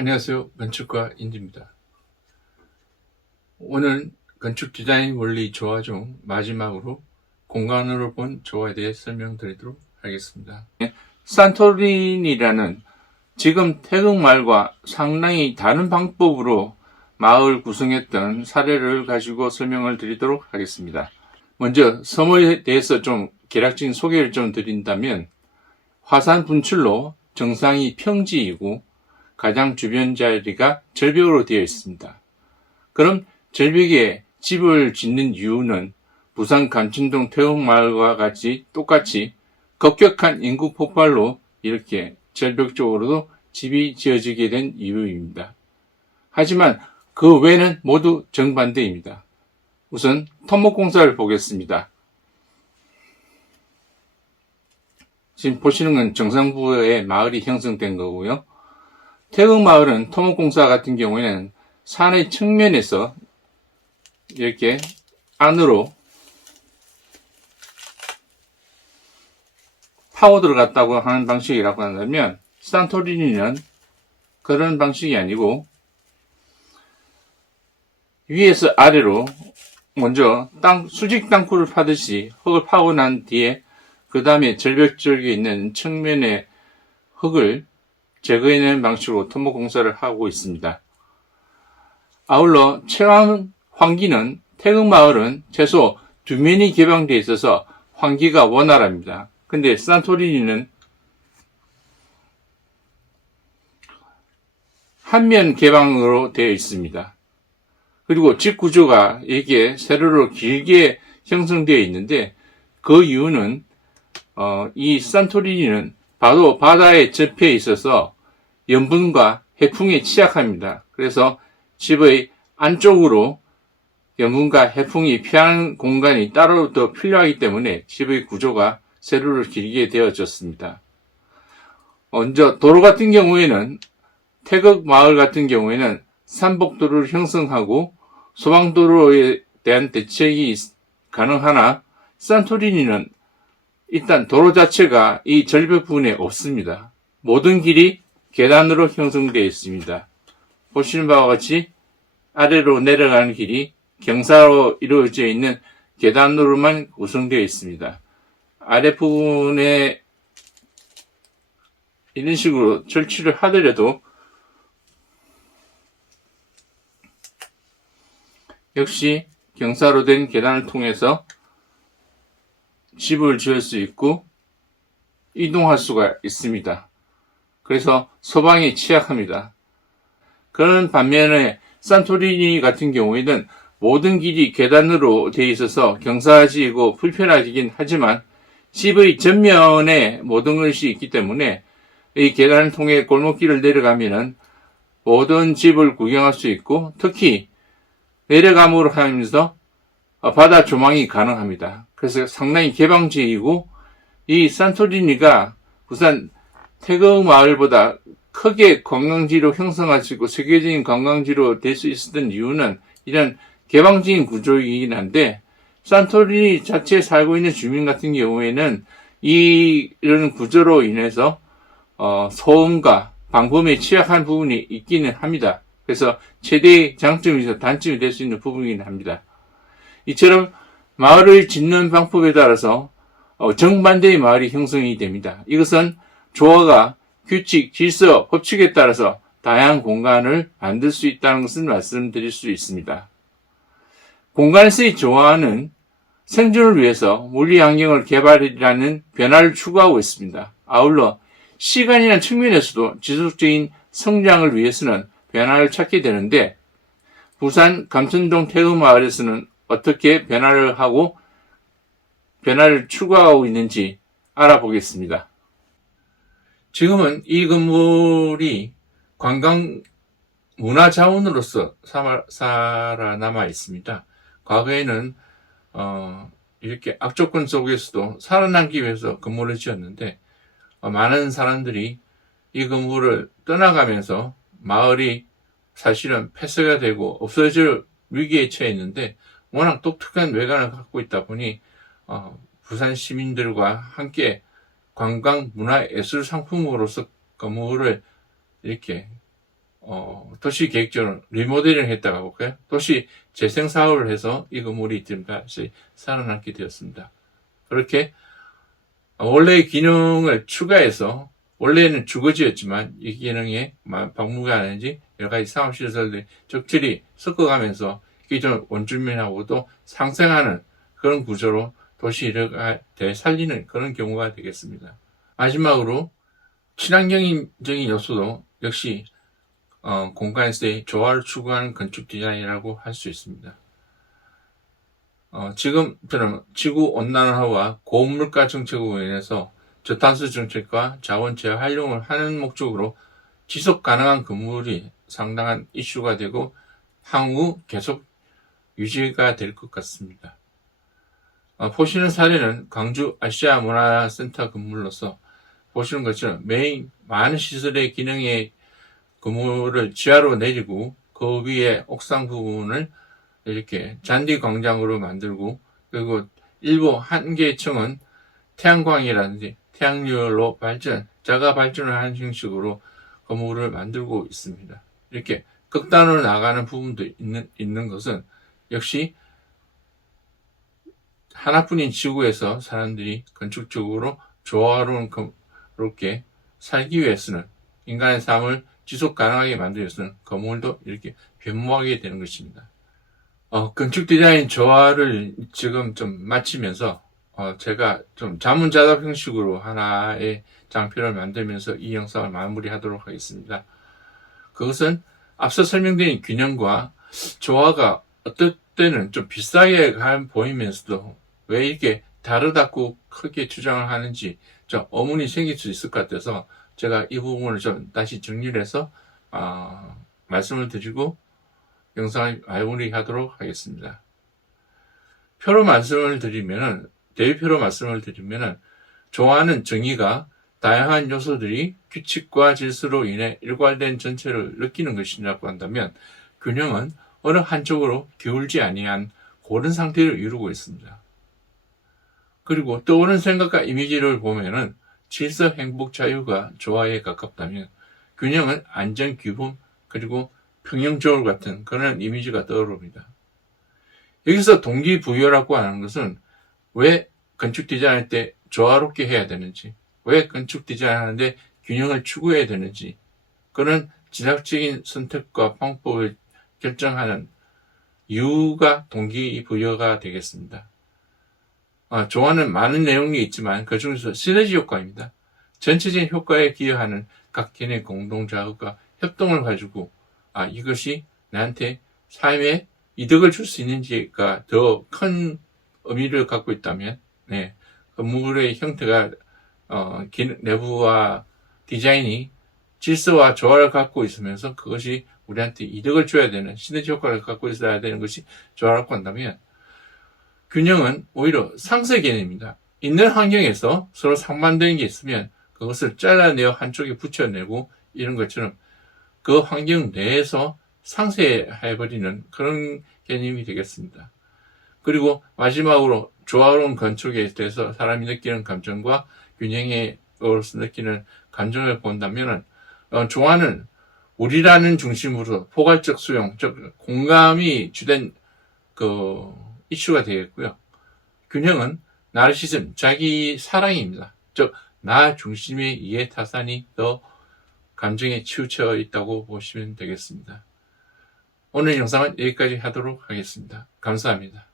안녕하세요. 건축가 인디입니다. 오늘 건축 디자인 원리 조화 중 마지막으로 공간으로 본 조화에 대해 설명드리도록 하겠습니다. 산토리니라는 지금 태국마을과 상당히 다른 방법으로 마을 구성했던 사례를 가지고 설명을 드리도록 하겠습니다. 먼저 섬에 대해서 좀 개략적인 소개를 좀 드린다면, 화산 분출로 정상이 평지이고 가장 주변 자리가 절벽으로 되어 있습니다. 그럼 절벽에 집을 짓는 이유는 부산 감천동 태국마을과 같이 똑같이 급격한 인구 폭발로 이렇게 절벽 쪽으로도 집이 지어지게 된 이유입니다. 하지만 그 외에는 모두 정반대입니다. 우선 토목공사를 보겠습니다. 지금 보시는 건 정상부에 마을이 형성된 거고요. 태국마을은 토목공사 같은 경우에는 산의 측면에서 이렇게 안으로 파고 들어갔다고 하는 방식이라고 한다면, 산토리니는 그런 방식이 아니고 위에서 아래로 먼저 수직 땅굴을 파듯이 흙을 파고 난 뒤에 그 다음에 절벽 쪽에 있는 측면의 흙을 제거해내는 방식으로 토목공사를 하고 있습니다. 아울러 체감 환기는 태국마을은 최소 2면이 개방되어 있어서 환기가 원활합니다. 근데 산토리니는 한 면 개방으로 되어 있습니다. 그리고 집 구조가 이게 세로로 길게 형성되어 있는데, 그 이유는 이 산토리니는 바로 바다에 접해 있어서 염분과 해풍에 취약합니다. 그래서 집의 안쪽으로 염분과 해풍이 피하는 공간이 따로 더 필요하기 때문에 집의 구조가 세로로 길게 되어졌습니다. 먼저 도로 같은 경우에는, 태국 마을 같은 경우에는 산복도로를 형성하고 소방도로에 대한 대책이 가능하나, 산토리니는 일단 도로 자체가 이 절벽 부분에 없습니다. 모든 길이 계단으로 형성되어 있습니다. 보시는 바와 같이 아래로 내려가는 길이 경사로 이루어져 있는 계단으로만 구성되어 있습니다. 아랫부분에 이런 식으로 설치를 하더라도 역시 경사로 된 계단을 통해서 집을 지을 수 있고 이동할 수가 있습니다. 그래서 소방에 취약합니다. 그런 반면에 산토리니 같은 경우에는 모든 길이 계단으로 되어 있어서 경사지이고 불편하긴 하지만 집의 전면에 모든 것이 있기 때문에 이 계단을 통해 골목길을 내려가면은 모든 집을 구경할 수 있고, 특히 내려감으로 하면서 바다 조망이 가능합니다. 그래서 상당히 개방지이고, 이 산토리니가 부산 태국 마을보다 크게 관광지로 형성할 수 있고 세계적인 관광지로 될 수 있었던 이유는 이런 개방적인 구조이긴 한데, 산토리니 자체에 살고 있는 주민 같은 경우에는 이런 구조로 인해서 소음과 방범에 취약한 부분이 있기는 합니다. 그래서 최대의 장점이자 단점이 될 수 있는 부분이긴 합니다. 이처럼 마을을 짓는 방법에 따라서 정반대의 마을이 형성이 됩니다. 이것은 조화가 규칙, 질서, 법칙에 따라서 다양한 공간을 만들 수 있다는 것을 말씀드릴 수 있습니다. 공간에서의 조화는 생존을 위해서 물리 환경을 개발이라는 변화를 추구하고 있습니다. 아울러 시간이라는 측면에서도 지속적인 성장을 위해서는 변화를 찾게 되는데, 부산 감천동 태국마을에서는 어떻게 변화를 추구하고 있는지 알아보겠습니다. 지금은 이 건물이 관광 문화자원으로서 살아남아 있습니다. 과거에는 이렇게 악조건 속에서도 살아남기 위해서 건물을 지었는데, 많은 사람들이 이 건물을 떠나가면서 마을이 사실은 폐쇄가 되고 없어질 위기에 처해 있는데, 워낙 독특한 외관을 갖고 있다 보니 부산 시민들과 함께 관광 문화 예술 상품으로서 건물을 이렇게 도시 계획적으로 리모델링 했다고 볼까요? 도시 재생 사업을 해서 이 건물이 다시 살아남게 되었습니다. 그렇게 원래의 기능을 추가해서 원래는 주거지였지만 이 기능에 박물관이라든지 여러 가지 상업시설들이 적절히 섞어가면서 기존 원주민하고도 상생하는 그런 구조로 도시를 되살리는 그런 경우가 되겠습니다. 마지막으로 친환경적인 요소도 역시 공간에서의 조화를 추구하는 건축 디자인이라고 할 수 있습니다. 지금처럼 지구 온난화와 고물가 정책으로 인해서 저탄소 정책과 자원 재활용을 하는 목적으로 지속 가능한 건물이 상당한 이슈가 되고 향후 계속 유지가 될 것 같습니다. 보시는 사례는 광주 아시아 문화센터 건물로서 보시는 것처럼 매일 많은 시설의 기능의 건물을 지하로 내리고 그 위에 옥상 부분을 이렇게 잔디 광장으로 만들고, 그리고 일부 한 개의 층은 태양광이라든지 태양열로 자가 발전을 하는 형식으로 건물을 만들고 있습니다. 이렇게 극단으로 나가는 부분도 있는 것은 역시 하나뿐인 지구에서 사람들이 건축적으로 조화롭게 살기 위해서는, 인간의 삶을 지속 가능하게 만들기 위해서는 건물도 이렇게 변모하게 되는 것입니다. 건축 디자인 조화를 지금 좀 마치면서 제가 좀 자문자답 형식으로 하나의 장표를 만들면서 이 영상을 마무리하도록 하겠습니다. 그것은 앞서 설명드린 균형과 조화가 어떨 때는 좀 비싸게 보이면서도 왜 이렇게 다르다고 크게 주장을 하는지 좀 의문이 생길 수 있을 것 같아서 제가 이 부분을 좀 다시 정리를 해서 말씀을 드리고 영상을 마무리하도록 하겠습니다. 대표로 말씀을 드리면은 조화는 정의가 다양한 요소들이 규칙과 질서로 인해 일괄된 전체를 느끼는 것이라고 한다면, 균형은 어느 한쪽으로 기울지 아니한 고른 상태를 이루고 있습니다. 그리고 떠오르는 생각과 이미지를 보면은 질서, 행복, 자유가 조화에 가깝다면, 균형은 안전, 기쁨, 그리고 평형조울 같은 그런 이미지가 떠오릅니다. 여기서 동기부여라고 하는 것은 왜 건축 디자인할 때 조화롭게 해야 되는지, 왜 건축 디자인하는데 균형을 추구해야 되는지, 그런 지략적인 선택과 방법을 결정하는 이유가 동기부여가 되겠습니다. 조화는 많은 내용이 있지만 그 중에서 시너지 효과입니다. 전체적인 효과에 기여하는 각 개인의 공동작업과 협동을 가지고 이것이 나한테 삶에 이득을 줄 수 있는지가 더 큰 의미를 갖고 있다면, 건물의 형태가 내부와 디자인이 질서와 조화를 갖고 있으면서 그것이 우리한테 이득을 줘야 되는 시너지 효과를 갖고 있어야 되는 것이 조화라고 한다면, 균형은 오히려 상쇄 개념입니다. 있는 환경에서 서로 상반되는 게 있으면 그것을 잘라내어 한쪽에 붙여내고 이런 것처럼 그 환경 내에서 상쇄해버리는 그런 개념이 되겠습니다. 그리고 마지막으로 조화로운 건축에 대해서 사람이 느끼는 감정과 균형으로서 느끼는 감정을 본다면, 조화는 우리라는 중심으로 포괄적 수용, 즉 공감이 주된 이슈가 되겠고요. 균형은 나르시즘, 자기 사랑입니다. 즉 나 중심의 이해 타산이 더 감정에 치우쳐 있다고 보시면 되겠습니다. 오늘 영상은 여기까지 하도록 하겠습니다. 감사합니다.